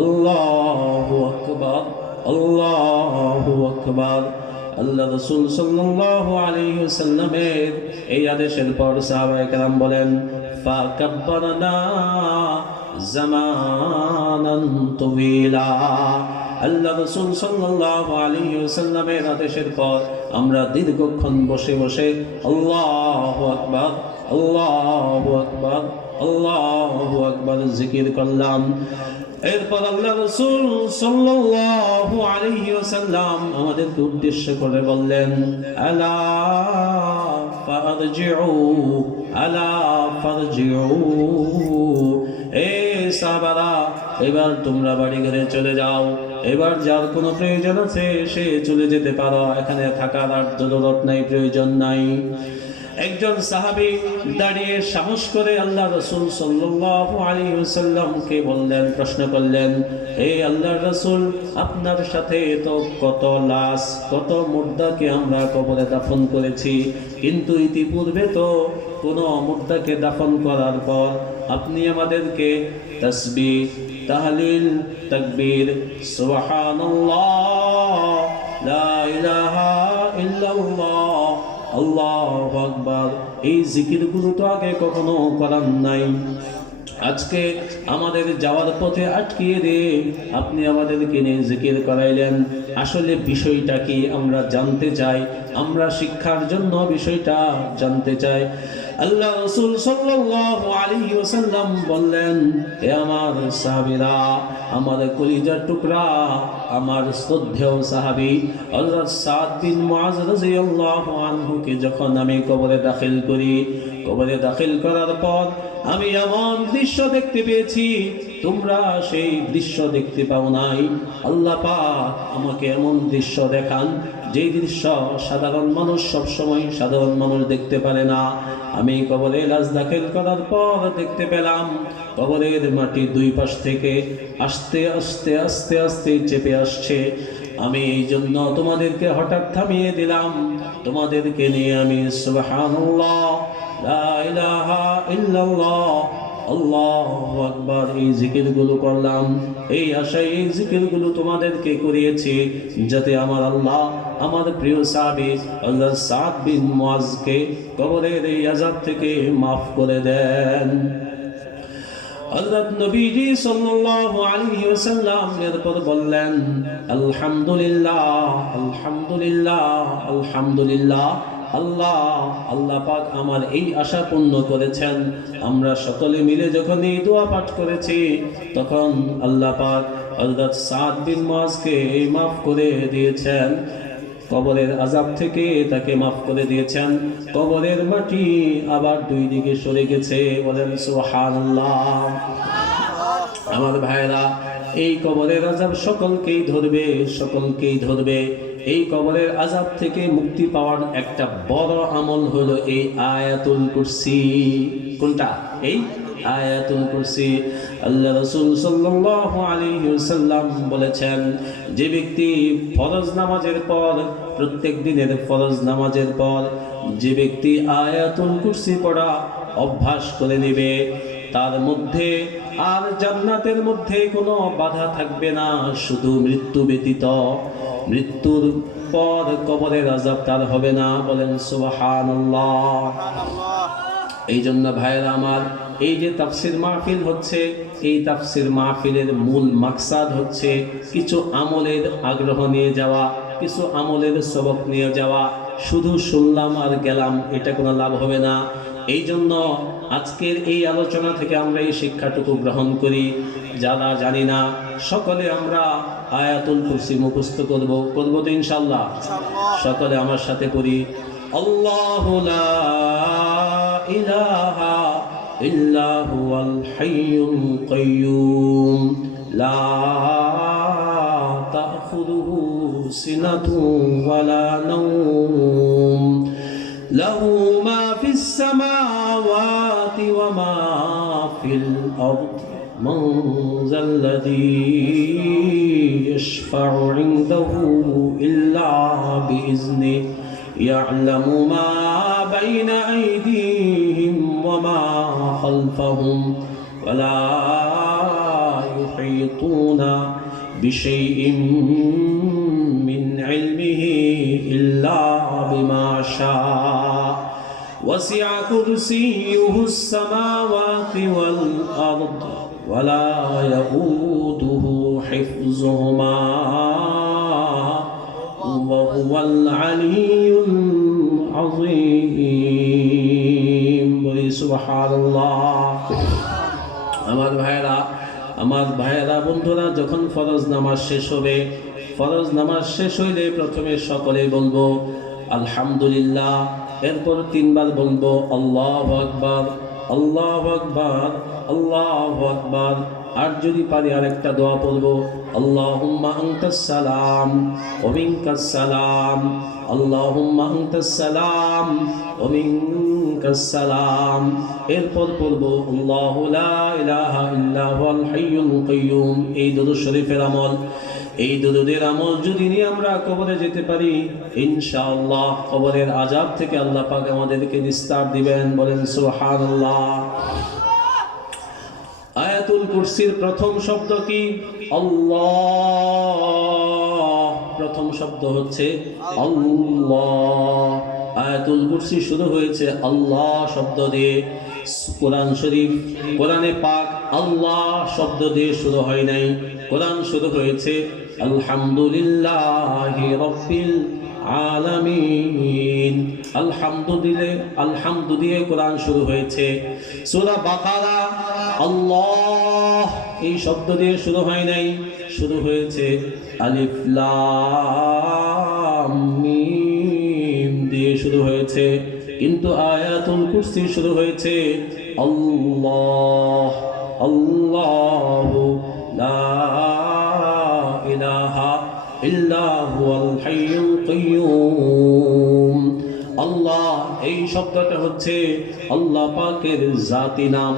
আল্লাহু আকবার, আল্লাহু আকবার। আল্লাহ রাসূল সাল্লাল্লাহু আলাইহি ওয়াসাল্লামের এই আদেশের পর সাহাবায়ে কেরাম বলেন ফাকাব্বারনা জামানান তাওয়িলা। আল্লাহ রাসূল সাল্লাল্লাহু আলাইহি ওয়াসাল্লামের আদেশের পর আমরা দীর্ঘক্ষণ বসে বসে আল্লাহু আকবার আল্লাহু আকবার আল্লাহু আকবার জিকির করলাম। এরপর আল্লাহ রাসূল সাল্লাল্লাহু আলাইহি ওয়াসাল্লাম আমাদেরকে উদ্দেশ্য করে বললেন আলা ফারজিউ আলা ফারজিউ, এ সাহাবারা এবার তোমরা বাড়ি ঘরে চলে যাও, এবার যার কোনো প্রয়োজন আছে সে চলে যেতে পারো, এখানে থাকার আর জরুরত নাই, প্রয়োজন নাই। একজন সাহাবী দাঁড়িয়ে সাহস করে আল্লাহ রাসূল সাল্লাল্লাহু আলাইহি ওয়াসাল্লামকে বললেন, প্রশ্ন করলেন, হে আল্লাহর রাসূল, আপনার সাথে তো কত লাশ কত মুর্দাকে আমরা কবরে দাফন করেছি, কিন্তু ইতিপূর্বে তো কোনো মুর্দাকে দাফন করার পর আপনি আমাদেরকে তাসবিহ তাহলিল তাকবীর সুবহানাল্লাহ লা ইলাহা ইল্লাল্লাহ আল্লাহু আকবার এই জিকিরগুলো তো আগে কখনো করার নাই। আজকে আমাদের যাওয়ার পথে আটকিয়ে দিয়ে আপনি আমাদেরকে নিয়ে জিকির করাইলেন, আসলে বিষয়টা কি আমরা জানতে চাই, আমরা শিক্ষার জন্য বিষয়টা জানতে চাই। আল্লাহ রাসূল সাল্লাল্লাহু আলাইহি ওয়াসাল্লাম বললেন, হে আমার সাহাবীরা, আমার কলিজার টুকরা, আমার শ্রদ্ধেয় সাহাবী হযরত সাদ বিন মুআজ রাদিয়াল্লাহু আনহুকে যখন আমি কবরে দাখিল করি, কবরে দাখিল করার পর আমি এমন দৃশ্য দেখতে পেয়েছি তোমরা সেই দৃশ্য দেখতে পাও নাই। আল্লাহ পাক আমাকে এমন দৃশ্য দেখান যেই দৃশ্য সাধারণ মানুষ সবসময় সাধারণ মানুষ দেখতে পারে না। আমি কবরে লাশ দাখিল করার পর দেখতে পেলাম কবরের মাটি দুই পাশ থেকে আস্তে আস্তে আস্তে আস্তে চেপে আসছে। আমি এই জন্য তোমাদেরকে হঠাৎ থামিয়ে দিলাম, তোমাদেরকে নিয়ে আমি সুবহানাল্লাহ লা ইলাহা ইল্লাল্লাহ আল্লাহু আকবার এই জিকিরগুলো করলাম। এই আশায় এই জিকিরগুলো তোমাদেরকে করিয়েছি যাতে আমার আল্লাহ আমার প্রিয় সাহাবী হযরত সাদ বিন মুআজকে কবরের এই আযাব থেকে মাফ করে দেন। হযরত নবীজি সাল্লাল্লাহু আলাইহি ওয়াসাল্লাম এরপর বললেন, আলহামদুলিল্লাহ আলহামদুলিল্লাহ আলহামদুলিল্লাহ, আল্লাহ পাক আমার এই আশা পূর্ণ করেছেন। আমরা সকলে মিলে যখন এই দোয়া পাঠ করেছি তখন আল্লাহ পাক হযরত সাদ বিন মুআজকে মাফ করে দিয়েছেন, কবরের আযাব থেকে তাকে মাফ করে দিয়েছেন। কবরের মাটি আবার দুই দিকে সরে গেছে, বলেন সুবহানাল্লাহ। আমার ভাইরা, এই কবরের আযাব সকলকেই ধরবে, সকলকেই ধরবে। এই কবরের আযাব থেকে মুক্তি পাওয়ার একটা বড় আমল হলো এই আয়াতুল কুরসি। কোনটা? এই আয়াতুল কুরসি। আল্লাহ রাসূল সাল্লাল্লাহু আলাইহি ওয়াসাল্লাম বলেছেন, যে ব্যক্তি ফরজ নামাজের পর, প্রত্যেক দিনের ফরজ নামাজের পর যে ব্যক্তি আয়াতুল কুরসি পড়া অভ্যাস করে নেবে, তার মধ্যে আর জান্নাতের মধ্যে কোনো বাধা থাকবে না, শুধু মৃত্যু ব্যতীত। মৃত্যুর পর কবরের আযাব তার হবে না, বলেন সুবহানাল্লাহ। এই জন্য ভাইয়েরা আমার, এই যে তাফসীর মাহফিল হচ্ছে, এই তাফসীর মাহফিলের মূল মাকসাদ হচ্ছে কিছু আমলের আগ্রহ নিয়ে যাওয়া, কিছু আমলের সবক নিয়ে যাওয়া। শুধু শুনলাম আর গেলাম, এটা কোনো লাভ হবে না। এই জন্য আজকের এই আলোচনা থেকে আমরা এই শিক্ষাটুকু গ্রহণ করি, যারা জানি না সকলে আমরা আয়াতুল কুরসি মুখস্থ করব তো ইনশাআল্লাহ। সকলে আমার সাথে পড়ি, আল্লাহু লা ইলাহা ইল্লা হুয়াল হাইয়ুল কাইয়্যুম লা তাখুযুহু সিনাতুন ওয়ালা নাওম লাহু মা ফিস সামাওয়াতি ওয়া মা ফিল আরদি মান যাল্লাযী ইয়াশফা'ু 'ইনদাহু ইল্লা বিইذনিহি ইয়া'লামু মা বাইনা আইদিহিম ওয়া মা খালফাহুম ওয়া লা ইউহীতুনা বিশাইইন মিন ইলমিহি شاء وسع كرسيه السماوات والأرض ولا يؤوده حفظهما وهو العلي العظيم سبحان الله আমার ভাইয়েরা বন্ধুরা, যখন ফরজ নামাজ শেষ হবে, ফরজ নামাজ শেষ হইলে প্রথমে সকলে বলবো আলহামদুলিল্লাহ, এরপর 3 বার বলবো আল্লাহু আকবার, আল্লাহু আকবার, আল্লাহু আকবার। আর যদি পারি আরেকটা দোয়া পড়বো আল্লাহুম্মা আনতাস সালাম ওয়া মিনকাস সালাম, আল্লাহুম্মা আনতাস সালাম ওয়া মিনকাস সালাম। এরপর পড়বো আল্লাহু লা ইলাহা ইল্লা হুয়াল হাইয়ুল কাইয়্যুম। এই দুরূদ শরীফের আমল, এই দুরূদের আমল যদি নিয়ে আমরা কবরে যেতে পারি, ইনশাআল্লাহ কবরের আযাব থেকে আল্লাহ পাক আমাদেরকে নিস্তার দিবেন। বলেন সুবহানাল্লাহ। আয়াতুল কুরসির প্রথম শব্দ কি? আল্লাহ। প্রথম শব্দ হচ্ছে আল্লাহ। আয়াতুল কুরসি শুরু হয়েছে আল্লাহ শব্দ দিয়ে। কোরআন শরীফ, কোরআনে পাক আল্লাহ শব্দ দিয়ে শুরু হয় নাই। কোরআন শুরু হয়েছে আলহামদুলিল্লাহি রাব্বিল আলামিন। আলহামদু দিয়ে কোরআন শুরু হয়েছে। সূরা বাকারা আল্লাহ এই শব্দ দিয়ে শুরু হয় নাই, শুরু হয়েছে আলিফ লাম মিম দিয়ে শুরু হয়েছে। কিন্তু আয়াতুল কুরসি শুরু হয়েছে আল্লাহ, আল্লাহু লা ইলাহা ইল্লা হুয়াল হাইয়ুল কাইয়্যুম। আল্লাহ এই শব্দটা হচ্ছে আল্লাহ পাকের জাতি নাম,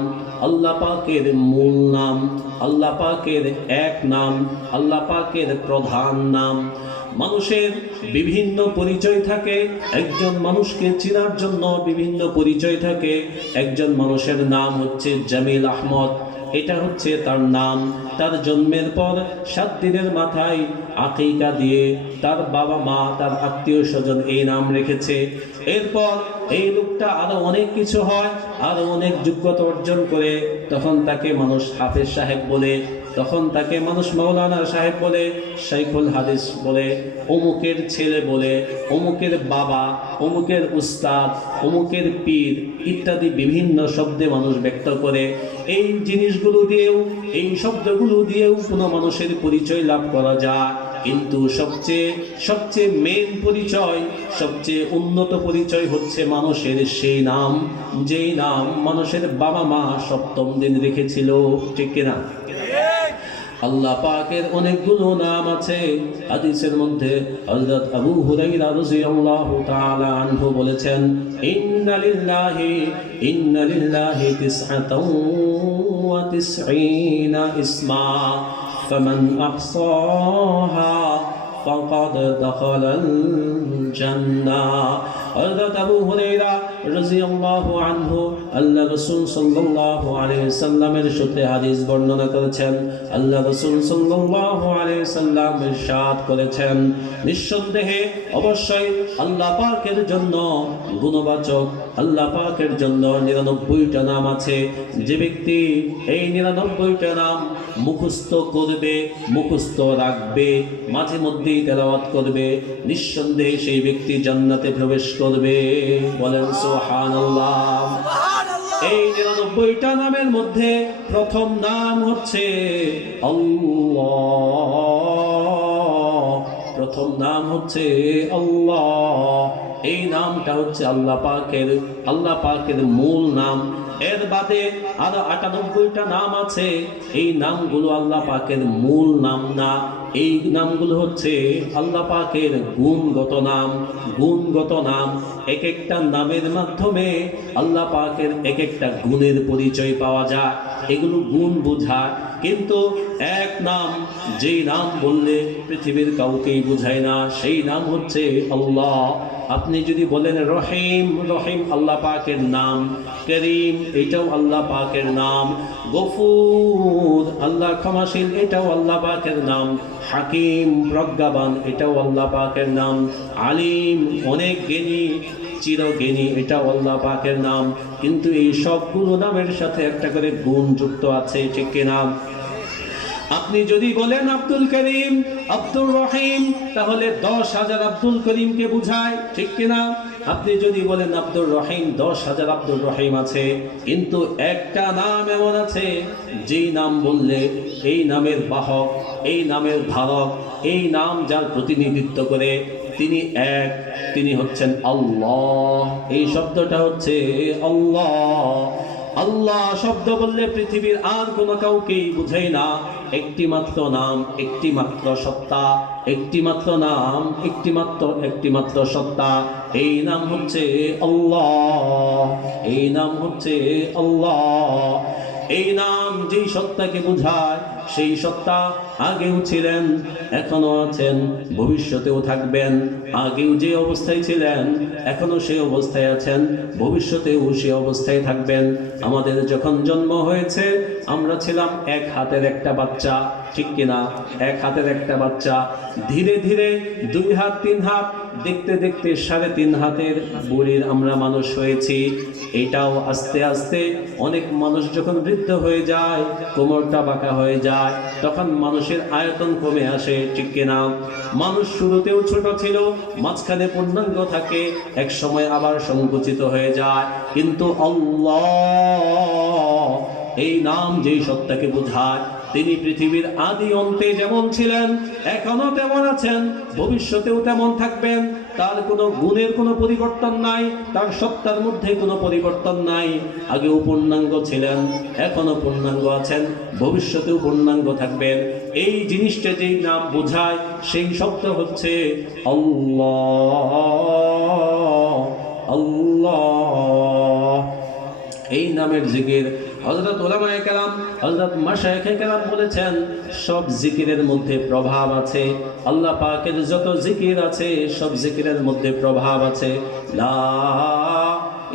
আল্লাহ পাকের মূল নাম, আল্লাহ পাকের এক নাম, আল্লাহ পাকের প্রধান নাম। মানুষের বিভিন্ন পরিচয় থাকে, একজন মানুষকে চেনার জন্য বিভিন্ন পরিচয় থাকে। একজন মানুষের নাম হচ্ছে জামিল আহমদ, এটা হচ্ছে তার নাম। তার জন্মের পর 7 দিনের মাথায় আকিকা দিয়ে তার বাবা মা, তার আত্মীয় স্বজন এই নাম রেখেছে। এরপর এই লোকটা আরো অনেক কিছু হয়, আরো অনেক যোগ্যতা অর্জন করে, তখন তাকে মানুষ হাফেজ সাহেব বলে, তখন তাকে মানুষ মাওলানা সাহেব বলে, শাইখুল হাদিস বলে, অমুকের ছেলে বলে, অমুকের বাবা, অমুকের উস্তাদ, অমুকের পীর ইত্যাদি বিভিন্ন শব্দে মানুষ ব্যক্ত করে। এই জিনিসগুলো দিয়েও, এই শব্দগুলো দিয়েও কোনো মানুষের পরিচয় লাভ করা যায়। কিন্তু সবচেয়ে মেন পরিচয়, সবচেয়ে উন্নত পরিচয় হচ্ছে মানুষের সেই নাম, যেই নাম মানুষের বাবা মা 7ম দিন রেখেছিল। ঠিক কিনা? আল্লাহ পাকের অনেকগুলো নাম আছে। হাদিসের মধ্যে হযরত আবু হুরায়রা রাদিয়াল্লাহু তাআলা আনহু বলেছেন, ইন্না লিল্লাহি 99 ইসমা ফামান আহসাহা ফাকাদ দাখালাল জান্নাহ। হযরত আবু হুরায়রা রাদিয়াল্লাহু আনহু আল্লাহ রাসূল সাল্লাল্লাহু আলাইহি সাল্লামের সূত্রে হাদিস বর্ণনা করেছেন। আল্লাহ রাসূল সাল্লাল্লাহু আলাইহি সাল্লাম ইরশাদ করেছেন, নিঃসন্দেহে অবশ্যই আল্লাহ পাকের জন্য গুণবাচক, আল্লাহ পাকের জন্য 99টা নাম আছে। যে ব্যক্তি এই 99টা নাম মুখস্থ করবে, মুখস্থ রাখবে, মাঝে মধ্যেই তেলাওয়াত করবে, নিঃসন্দেহে সেই ব্যক্তি জান্নাতে প্রবেশ করবে। বলেন সুবহানাল্লাহ। এই 99টা নামের মধ্যে প্রথম নাম হচ্ছে আল্লাহ। প্রথম নাম হচ্ছে আল্লাহ। এই নামটা হচ্ছে আল্লাহ পাকের মূল নাম। এর বাদে আরো 98টা নাম আছে। এই নামগুলো আল্লাহ পাকের মূল নাম না, এই নামগুলো হচ্ছে আল্লাহ পাকের গুণগত নাম। গুণগত নাম, এক একটা নামের মাধ্যমে আল্লাহ পাকের এক একটা গুণের পরিচয় পাওয়া যায়, এগুলো গুণ বোঝায়। কিন্তু এক নাম, যেই নাম বললে পৃথিবীর কাউকেই বোঝায় না, সেই নাম হচ্ছে আল্লাহ। আপনি যদি বলেন রহিম, রহিম আল্লাহ পাকের নাম, করিম এটাও আল্লাহ পাকের নাম, গফুর আল্লাহ ক্ষমাশীল এটাও আল্লাহ পাকের নাম, হাকিম প্রজ্ঞাবান এটাও আল্লাহ পাকের নাম, আলিম অনেক জ্ঞানী চিরজ্ঞানী এটাও আল্লাহ পাকের নাম। কিন্তু এই সবগুলো নামের সাথে একটা করে গুণ যুক্ত আছে, ঠিক কিনা? আপনি যদি বলেন আব্দুল করিম, আব্দুর রহিম, তাহলে 10,000 আব্দুল করিমকে বুঝায়, ঠিক কিনা? আপনি যদি বলেন আব্দুর রহিম, 10,000 আব্দুল রহিম আছে। কিন্তু একটা নাম এমন আছে যেই নাম বললে এই নামের বাহক, এই নামের ধারক, এই নাম যার প্রতিনিধিত্ব করে তিনি এক, তিনি হচ্ছেন আল্লাহ। এই শব্দটা হচ্ছে আল্লাহ। আল্লাহ শব্দ বললে পৃথিবীর আর কোনো কাউকেই বুঝাই না। একটি মাত্র নাম, একটি মাত্র সত্তা, একটি মাত্র নাম, একটি মাত্র সত্তা। এই নাম হচ্ছে আল্লাহ, এই নাম হচ্ছে আল্লাহ। এই নাম যেই সত্তাকে বোঝায় সেই সত্তা আগেও ছিলেন, এখনো আছেন, ভবিষ্যতেও থাকবেন। আগেও যে অবস্থায় ছিলেন এখনো সেই অবস্থায় আছেন, ভবিষ্যতেও সে অবস্থায় থাকবেন। আমাদের যখন জন্ম হয়েছে আমরা ছিলাম এক হাতের একটা বাচ্চা, ঠিক কিনা? এক হাতের একটা বাচ্চা। ধীরে ধীরে 2 হাত 3 হাত, দেখতে দেখতে 3.5 হাতের বুড়ির আমরা মানুষ হয়েছি। এটাও আস্তে আস্তে অনেক মানুষ যখন বৃদ্ধ হয়ে যায়, কোমরটা বাঁকা হয়ে যায়, তখন মানুষের আয়তন কমে আসে, ঠিক কিনা? মানুষ শুরুতেও ছোট ছিল, মাঝখানে পূর্ণাঙ্গ থাকে, এক সময় আবার সংকুচিত হয়ে যায়। কিন্তু আল্লাহ এই নাম যেই সত্তাকে বোঝায় তিনি পৃথিবীর আদি অন্তে যেমন ছিলেন এখনো তেমন আছেন, ভবিষ্যতেও তেমন থাকবেন। তার কোনো গুণের কোনো পরিবর্তন নাই, তার সত্তার মধ্যে কোনো পরিবর্তন নাই। আগেও পূর্ণাঙ্গ ছিলেন, এখনো পূর্ণাঙ্গ আছেন, ভবিষ্যতেও পূর্ণাঙ্গ থাকবেন। এই জিনিসটা যেই নাম বোঝায় সেই শব্দ হচ্ছে আল্লাহ। আল্লাহ এই নামের জিকির হযরত উলামায়ে কেরাম, হযরত মাশায়েখে কেরাম বলেছেন সব জিকিরের মধ্যে প্রভাব আছে। আল্লাহ পাকের যত জিকির আছে সব জিকিরের মধ্যে প্রভাব আছে। লা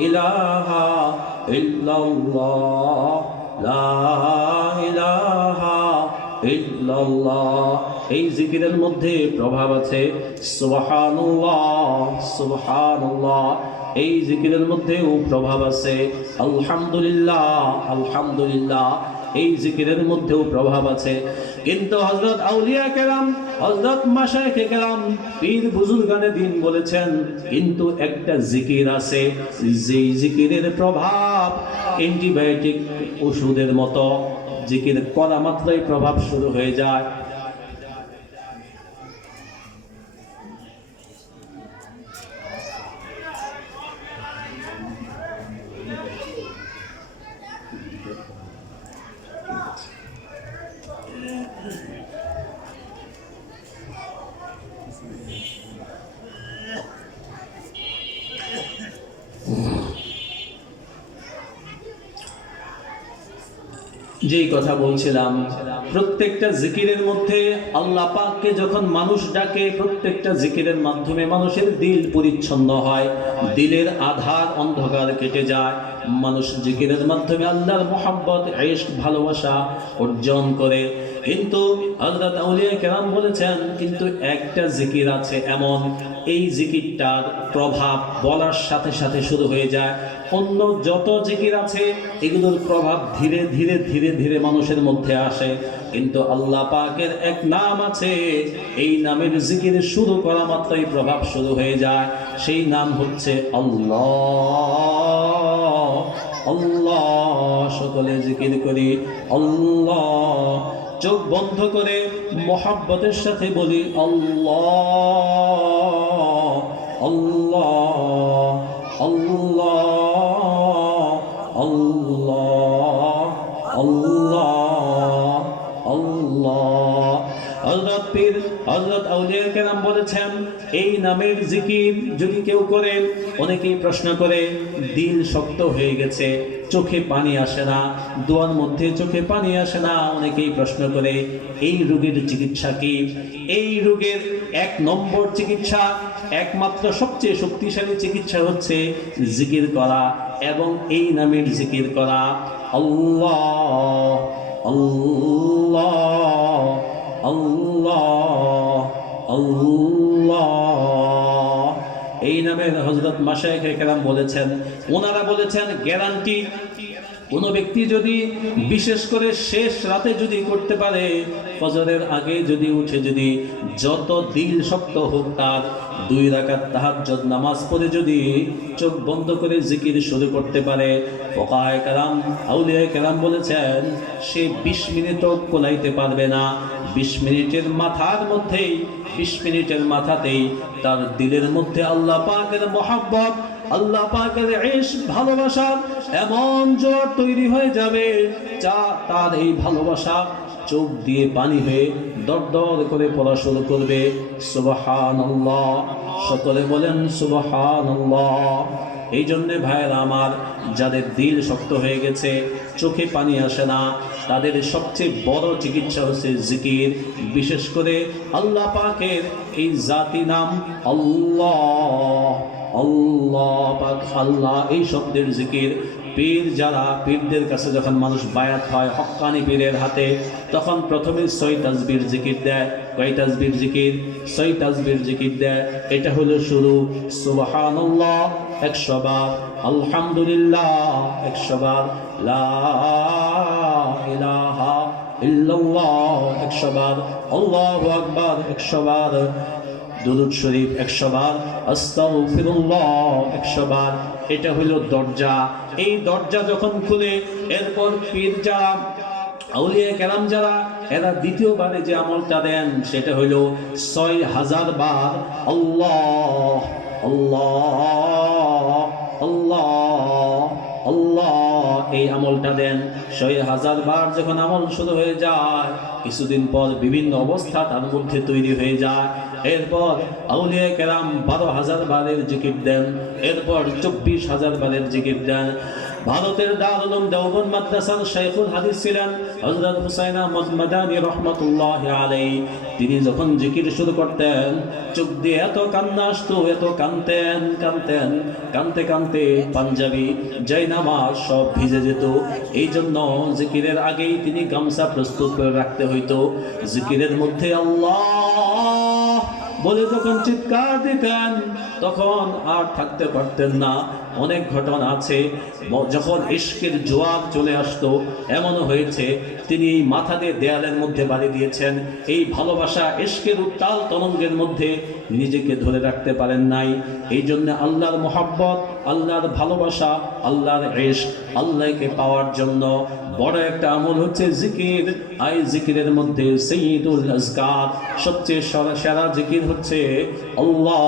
ইলাহা ইল্লাল্লাহ, লা ইলাহা ইল্লাল্লাহ এই জিকিরের মধ্যে প্রভাব আছে। সুবহানাল্লাহ, সুবহানাল্লাহ এই জিকিরের মধ্যেও প্রভাব আছে। আলহামদুলিল্লাহ, আলহামদুলিল্লাহ এই জিকিরের মধ্যেও প্রভাব আছে। কিন্তু হযরত আউলিয়া কেরাম, হযরত মাশায়েখে কেরাম, পীর বুজুর্গানে দ্বীন বলেছেন কিন্তু একটা জিকির আছে যেই জিকিরের প্রভাব অ্যান্টিবায়োটিক ওষুধের মতো, জিকির করা মাত্রই প্রভাব শুরু হয়ে যায়। যেই কথা বলছিলাম, প্রত্যেকটা জিকিরের মধ্যে আল্লাহ পাককে যখন মানুষ ডাকে, প্রত্যেকটা জিকিরের মাধ্যমে মানুষের দিল পরিচ্ছন্ন হয়, দিলের আধার অন্ধকার কেটে যায়। মানুষ জিকিরের মাধ্যমে আল্লাহর মহব্বত, ইশক, ভালোবাসা অর্জন করে। কিন্তু হযরত আউলিয়া কেরাম বলেছেন কিন্তু একটা জিকির আছে এমন, এই জিকিরটার প্রভাব বলার সাথে সাথে শুরু হয়ে যায়। অন্য যত জিকির আছে এগুলোর প্রভাব ধীরে ধীরে ধীরে ধীরে মানুষের মধ্যে আসে, কিন্তু আল্লাহ পাকের এক নাম আছে, এই নামের জিকির শুরু করা মাত্রই প্রভাব শুরু হয়ে যায়। সেই নাম হচ্ছে আল্লাহ। আল্লাহ সকলে জিকির করি আল্লাহ। চোখ বন্ধ করে মহব্বতের সাথে বলি আল্লাহ, আল্লাহ, আল্লাহ, আল্লাহ, আল্লাহ, আল্লাহ। হযরত পীর, হযরত আউলিয়া কেরাম বলেছেন এই নামের জিকির যদি কেউ করে, অনেকেই প্রশ্ন করে দিল শক্ত হয়ে গেছে, চোখে পানি আসে না, দোয়ার মধ্যে চোখে পানি আসে না, অনেকেই প্রশ্ন করে এই রোগের চিকিৎসা কি? এই রোগের এক নম্বর চিকিৎসা, একমাত্র সবচেয়ে শক্তিশালী চিকিৎসা হচ্ছে জিকির করা এবং এই নামের জিকির করা। আল্লাহ আল্লাহ আল্লাহ আল্লাহ। এই নামের হযরত মাশায়েখে কেরাম বলেছেন, ওনারা বলেছেন গ্যারান্টি, কোন ব্যক্তি যদি বিশেষ করে শেষ রাতে যদি করতে পারে, ফজরের আগে যদি উঠে যদি যত দিল শক্ত হোক তার 2 রাকাত তাহাজ্জুদ নামাজ পড়ে যদি চোখ বন্ধ করে জিকির শুরু করতে পারে, ফুকাহায়ে কেরাম আউলিয়ায়ে কেরাম বলেছেন সে 20 মিনিটও কোলাইতে পারবে না। 20 মিনিটের মাথার মধ্যেই 20 মিনিটের মাথাতেই তার দিলের মধ্যে আল্লাহ পাকের মহব্বত, আল্লাহ পাকের ইশক, ভালোবাসা এমন জোর তৈরি হয়ে যাবে যা তার এই ভালোবাসা চোখ দিয়ে পানি হয়ে দরদর করে পড়া শুরু করবে। সুবহানাল্লাহ, সকলে বলেন সুবহানাল্লাহ। এই জন্যে ভাইয়েরা আমার, যাদের দিল শক্ত হয়ে গেছে, চোখে পানি আসে না, তাদের সবচেয়ে বড় চিকিৎসা হচ্ছে জিকির। বিশেষ করে আল্লাহ পাকের এই জাতি নাম আল্লাহ, আল্লাহ পাক, আল্লাহ এই শব্দের জিকির। পীর যারা, পীরদের কাছে যখন মানুষ বায়াত হয় হক্কানি পীরের হাতে, তখন প্রথমে 6 তাসবির জিকির দেয়। কয় তাসবির জিকির? 6 তাসবির জিকির দেয়। এটা হলো শুরু। সুবহানাল্লাহ 100 বার, আলহামদুলিল্লাহ 100 বার, লা ইলাহা ইল্লাল্লাহ 100 বার, আল্লাহু আকবার 100 বার, দুরূদ শরীফ 100 বার, আস্তাগফিরুল্লাহ 100 বার। এটা হলো দরজা। এই দরজা যখন খুলে, এরপর পীর যারা, আউলিয়া কেরাম যারা, এরা দ্বিতীয়বারে যে আমলটা দেন সেটা হলো 6000 বার আল্লাহ আল্লাহ আল্লাহ আল্লাহ, এই আমলটা দেন। 6000 বার যখন আমল শুরু হয়ে যায়, কিছুদিন পর বিভিন্ন অবস্থা তার মধ্যে তৈরি হয়ে যায়। এরপর আউলিয়া কেরাম 12000 বারের জিকির দেন, এরপর 24000 বারের জিকির দেন। ভারতের দারুল উলুম দেওবন্দ মাদ্রাসার শাইখুল হাদিস ছিলেন হযরত হুসাইন আহমদ মাদানী রাহমাতুল্লাহি আলাইহি। তিনি যখন জিকির শুরু করতেন, চোখ দিয়ে এত কান্না আসতো, এত কাঁদতেন, কাঁদতে কাঁদতে পাঞ্জাবি জায়নামাজ সব ভিজে যেত। এই জন্য জিকিরের আগেই তিনি গামছা প্রস্তুত করে রাখতে হইতো। জিকিরের মধ্যে আল্লাহ বলে যখন চিৎকার দিতেন, তখন আর থাকতে পারতেন না। অনেক ঘটনা আছে, যখন ইশকের জোয়ার চলে আসতো, এমনও হয়েছে তিনি এই মাথা দিয়ে দেয়ালের মধ্যে বাড়ি দিয়েছেন। এই ভালোবাসা ইশকের উত্তাল তরঙ্গের মধ্যে নিজেকে ধরে রাখতে পারেন নাই। এই জন্য আল্লাহর মহব্বত, আল্লাহর ভালোবাসা, আল্লাহর ইশক, আল্লাহকে পাওয়ার জন্য বড় একটা আমল হচ্ছে জিকির। এই জিকিরের মধ্যে সাইয়্যিদুল আজকার, সবচেয়ে সেরা জিকির হচ্ছে আল্লাহ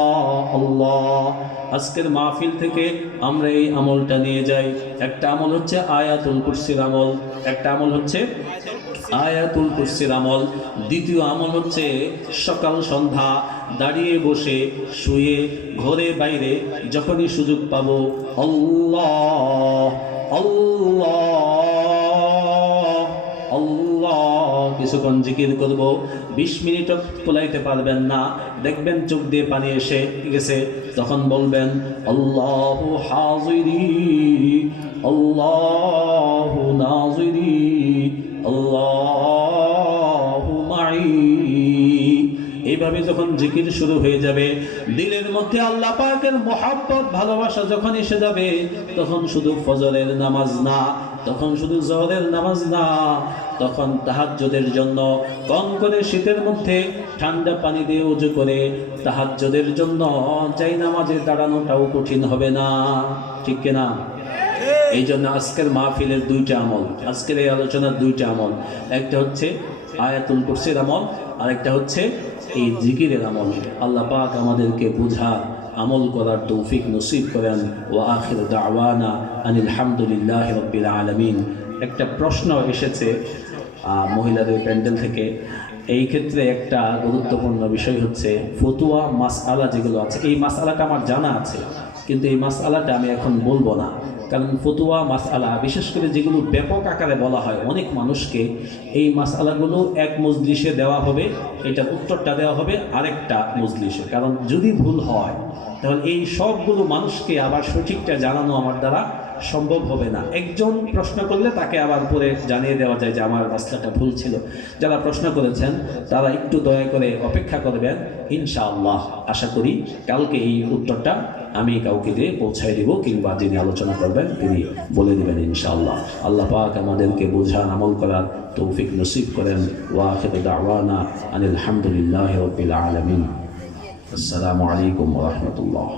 আল্লাহ। আজকের মাহফিল থেকে আমরা এই আমলটা নিয়ে যাই। একটা আমল হচ্ছে আয়াতুল কুরসির আমল, একটা আমল হচ্ছে আয়াতুল কুরসির আমল। দ্বিতীয় আমল হচ্ছে সকাল সন্ধ্যা দাঁড়িয়ে বসে শুয়ে ঘরে বাইরে যখনই সুযোগ পাবো আল্লাহ আল্লাহ আল্লাহ কিছুক্ষণ জিকির করব। 20 মিনিটও কোলাইতে পারবেন না, দেখবেন চোখ দিয়ে পানি এসে গেছে, তখন বলবেন আল্লাহু হাজিরি আল্লাহু নাজিরি আল্লাহু মাই। এইভাবে যখন জিকির শুরু হয়ে যাবে, দিলের মধ্যে আল্লাহ পাকের মহব্বত, ভালোবাসা যখন এসে যাবে, তখন শুধু ফজরের নামাজ না, তখন শুধু জোহরের নামাজ না, তখন তাহাজ্জুদের জন্য কম করে শীতের মধ্যে ঠান্ডা পানি দিয়ে ওযু করে তাহাজ্জুদের জন্য যাই নামাজে দাঁড়ানোটাও কঠিন হবে না। ঠিক কিনা? এই জন্য আজকের মাহফিলের 2টা আমল, আজকের এই আলোচনার 2টা আমল। একটা হচ্ছে আয়াতুল কুরসির আমল, আর একটা হচ্ছে এই জিকিরের আমল। আল্লাহ পাক আমাদেরকে বুঝার, আমল করার তৌফিক নসিব করেন। ওয়া আখিরু দাওয়ানা আনিল হামদুলিল্লাহি রাব্বিল আলামিন। একটা প্রশ্ন এসেছে মহিলাদের প্যান্ডেল থেকে, এই ক্ষেত্রে একটা গুরুত্বপূর্ণ বিষয় হচ্ছে ফতুয়া মাসআলা যেগুলো আছে, এই মাসআলাটা আমার জানা আছে, কিন্তু এই মাসআলাটা আমি এখন বলবো না। কারণ ফতুয়া মাসআলা বিশেষ করে যেগুলো ব্যাপক আকারে বলা হয় অনেক মানুষকে, এই মাসআলাগুলো এক মজলিসে দেওয়া হবে, এটার উত্তরটা দেওয়া হবে আরেকটা মজলিসে। কারণ যদি ভুল হয় তাহলে এই সবগুলো মানুষকে আবার সঠিকটা জানানো আমার দ্বারা সম্ভব হবে না। একজন প্রশ্ন করলে তাকে আবার পরে জানিয়ে দেওয়া যায় যে আমার রাস্তাটা ভুল ছিল। যারা প্রশ্ন করেছেন তারা একটু দয়া করে অপেক্ষা করবেন, ইনশাআল্লাহ আশা করি কালকে এই উত্তরটা আমি কাউকে দিয়ে পৌঁছায় দিব, কিংবা যিনি আলোচনা করবেন তিনি বলে দেবেন ইনশাআল্লাহ। আল্লাহ পাক আমাদেরকে বোঝান, আমল করার তৌফিক নসিব করেন। ওয়া আখিরু দাওয়ানা আনিল হামদুলিল্লাহি রাব্বিল আলামিন। আসসালামু আলাইকুম ওয়া রাহমাতুল্লাহ।